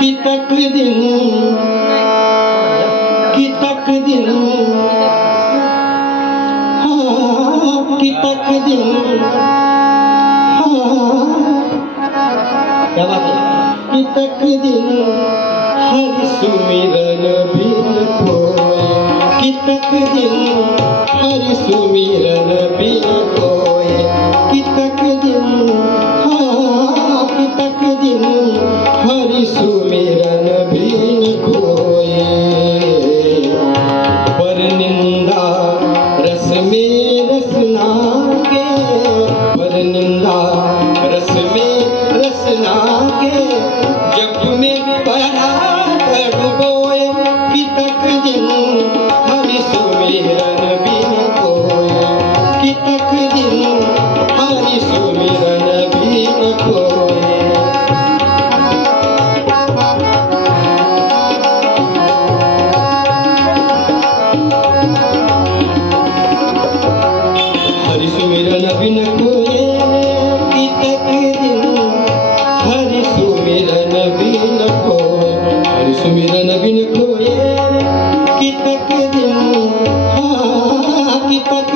que toque de luz, que toque de luz, oh, que toque de luz, oh, que toque de luz, oh, que toque de luz, oh, que toque de que toque de luz, de luz, que toque de luz, Senhor.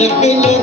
Let me live.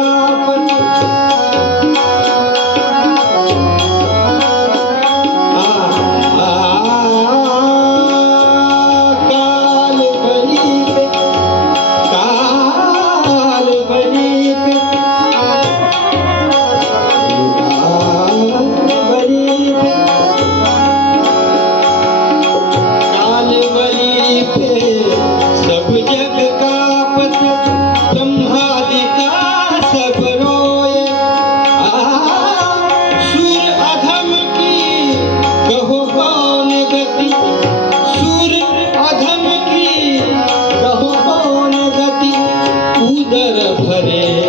Acaba Hare